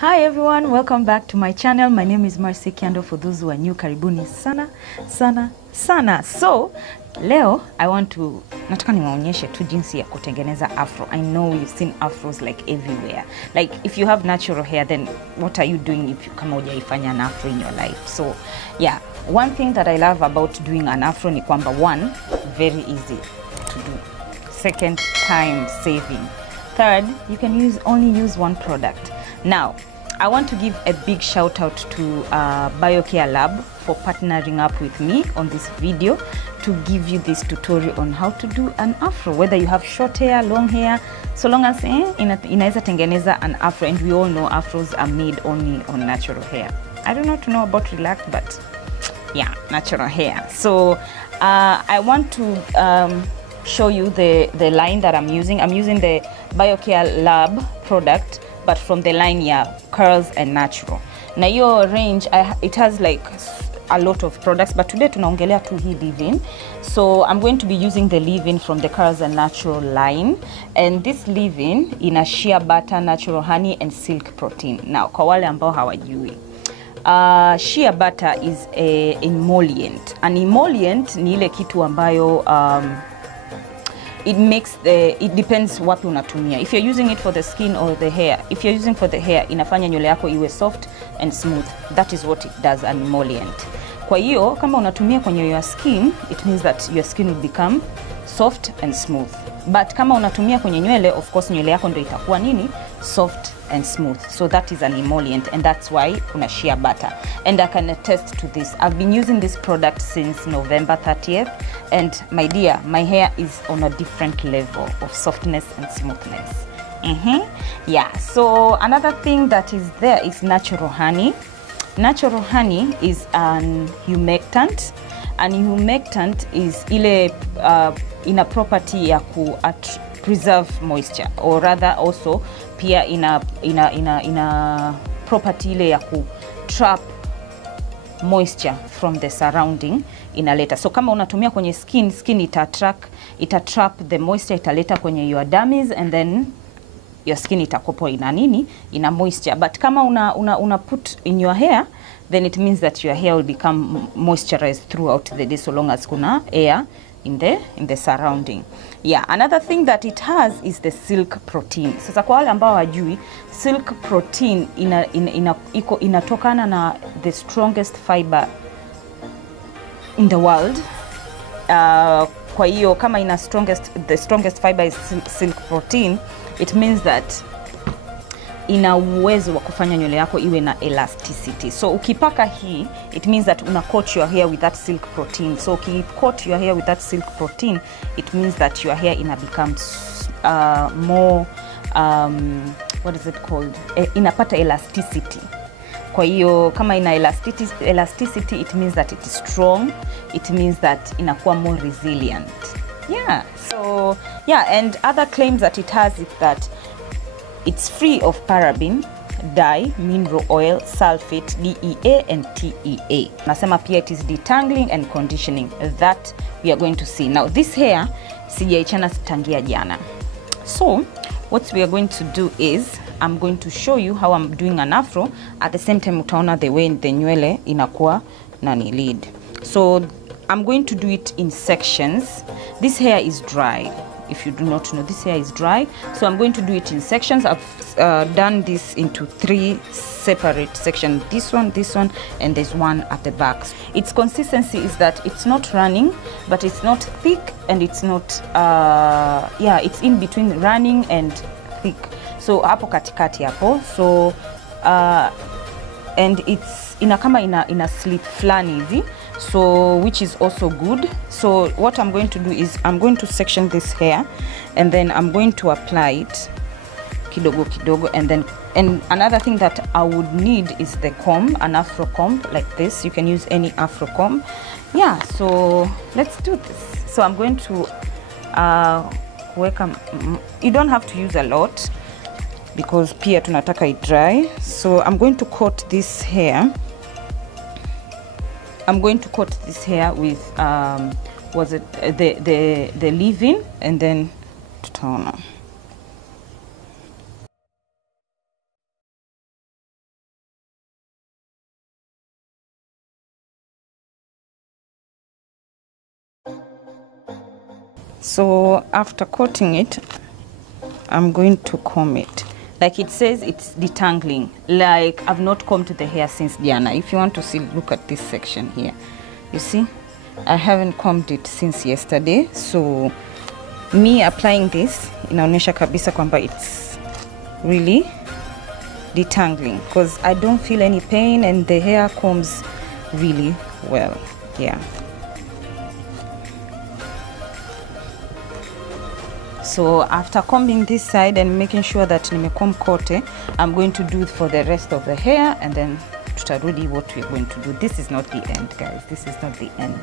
Hi everyone, welcome back to my channel. My name is Marcy Kiando. For those who are new, karibuni sana. So leo nataka niwaonyeshe tu jinsi ya kutengeneza afro. I know you've seen afros like everywhere. Like if you have natural hair, then what are you doing if you kama hujaifanya an afro in your life? So yeah, one thing that I love about doing an afro ni kwamba one, very easy to do. Second, time saving. Third, you can only use one product. Now, I want to give a big shout out to Biocarelab for partnering up with me on this video to give you this tutorial on how to do an afro. Whether you have short hair, long hair, so long as inaweza tengeneza an afro, and we all know afros are made only on natural hair. I don't know about relaxed, but yeah, natural hair. So I want to show you the line that I'm using. I'm using the Biocarelab product, but from the line, yeah, curls and natural. Now your range, it has like a lot of products, but today tunaongelea tu hii leave-in. So I'm going to be using the leave-in from the curls and natural line, and this leave-in ina shea butter, natural honey and silk protein. Now kwa wale ambao hawajui, shea butter is a emollient. An emollient ni ile kitu ambayo it depends wapi unatumia. If you're using it for the skin or the hair, if you're using for the hair, inafanya nywele yako iwe soft and smooth. That is what it does, an emollient. Kwa hiyo kama unatumia kwenye your skin, it means that your skin will become soft and smooth. But kama unatumia kwenye nywele, of course nywele yako ndio itakuwa nini? Soft and smooth. So that is an emollient, and that's why una shea butter. And I can attest to this. I've been using this product since November 30th, and my dear, my hair is on a different level of softness and smoothness. Yeah, so another thing that is there is natural honey. Natural honey is an humectant. An humectant is ile ina property ya preserve moisture, or rather also pia ina property ile ya trap moisture from the surrounding inaleta. So kama unatumia kwenye skin ita trap the moisture, italeta kwenye your dermis, and then your skin itakopo ina moisture. But kama una put in your hair, then it means that your hair will become moisturized throughout the day, so long as kuna air in the surrounding. Yeah, another thing that it has is the silk protein. Sasa kwa wale ambao hawajui, silk protein inatokana na the strongest fiber in the world. Kwa hiyo kama the strongest fiber is silk protein, it means that ina uwezo wa kufanya nywele yako iwe na elasticity. So ukipaka hii, it means that una coat your hair with that silk protein. So coat your hair with that silk protein, it means that your hair becomes more what is it called? Inapata elasticity. Kwa hiyo kama ina elasticity, it means that it is strong. It means that inakuwa more resilient. Yeah. So yeah, and other claims that it has is that it's free of paraben, dye, mineral oil, sulfate, DEA and TEA. Nasema pia it is detangling and conditioning. That we are going to see. Now this hair sijaichana tangia jana. So what we are going to do is I'm going to show you how I'm doing an afro. At the same time utaona the way the nywele inakuwa nani lead. So I'm going to do it in sections. This hair is dry. If you do not know, this hair is dry. So I'm going to do it in sections. I've done this into 3 separate sections. This one, and there's one at the back. Its consistency is that it's not running, but it's not thick, and it's not, it's in between running and thick. So hapo katikati hapo. So, and it's inakama ina slit flani hivi. So which is also good. So what I'm going to do is I'm going to section this hair, and then I'm going to apply it kidogo, and another thing that I would need is the comb, an afro comb like this. You can use any afro comb. Yeah, so let's do this. So I'm going to you don't have to use a lot because pia tunataka it dry. So I'm going to coat this hair. I'm going to coat this hair with the leave-in, and then tutaona. So after coating it, I'm going to comb it. Like it says, it's detangling. Like I've not combed the hair since Diana. If you want to see, look at this section here. You see, I haven't combed it since yesterday. So me applying this, inaonyesha kabisa kwamba it's really detangling, because I don't feel any pain and the hair combs really well. Yeah. So after combing this side and making sure that nimecomb kote, I'm going to do it for the rest of the hair, and then tutarudi what we're going to do. This is not the end, guys. This is not the end.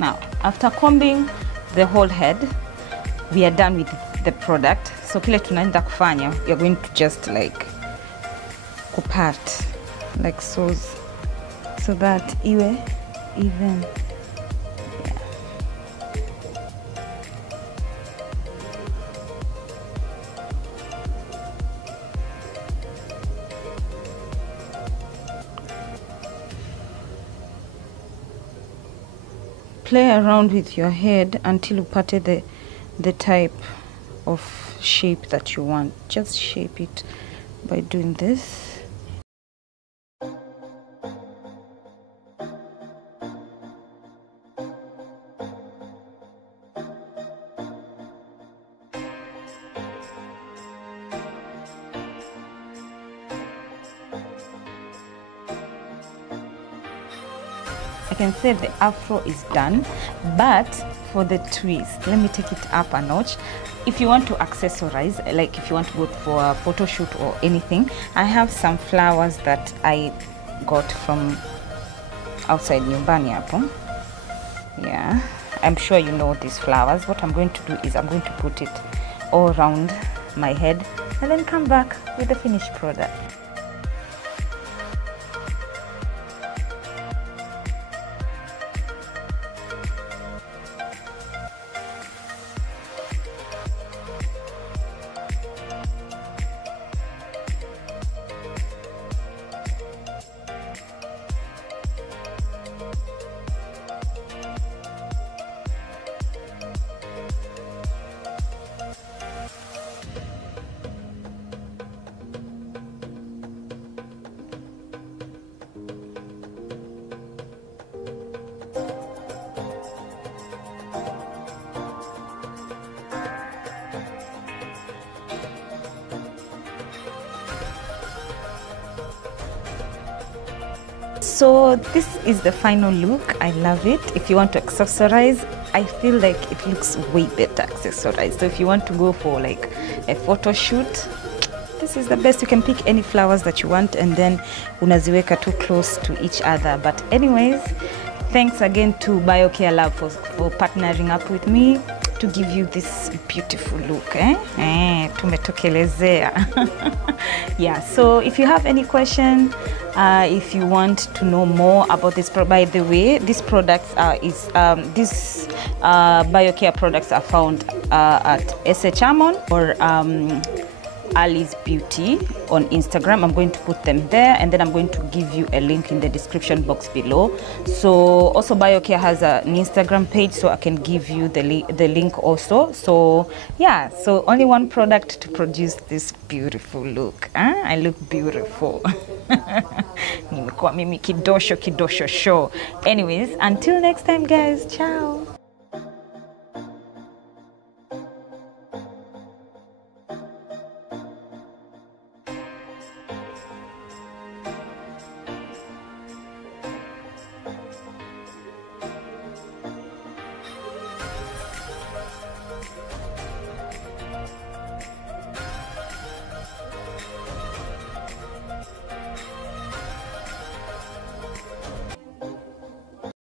Now, after combing the whole head, we are done with the product. So kile tunaenda kufanya, you're going to just like kupart like so that iwe even. Yeah. Play around with your head until you part the type of shape that you want. Just shape it by doing this. I can say the afro is done, but for the twist, let me take it up a notch. If you want to accessorize, like if you want to go for a photo shoot or anything, I have some flowers that I got from outside nyumbani hapo. Yeah, I'm sure you know these flowers. What I'm going to do is I'm going to put it all around my head and then come back with the finished product. So this is the final look. I love it. If you want to accessorize, I feel like it looks way better accessorized. So if you want to go for like a photo shoot, this is the best. You can pick any flowers that you want and then unaziweka too close to each other. But anyways, thanks again to Biocarelab for partnering up with me to give you this beautiful look. Tumetokelezea. Yeah, so if you have any question, if you want to know more about this, by the way, these products Biocare products are found at Ammon or Alisbeauty on Instagram. I'm going to put them there, and then I'm going to give you a link in the description box below. So also BioCare has an Instagram page, so I can give you the link also. So yeah, so only one product to produce this beautiful look. I look beautiful. Nimekuwa mimi kidosho show. Anyways, until next time guys, ciao.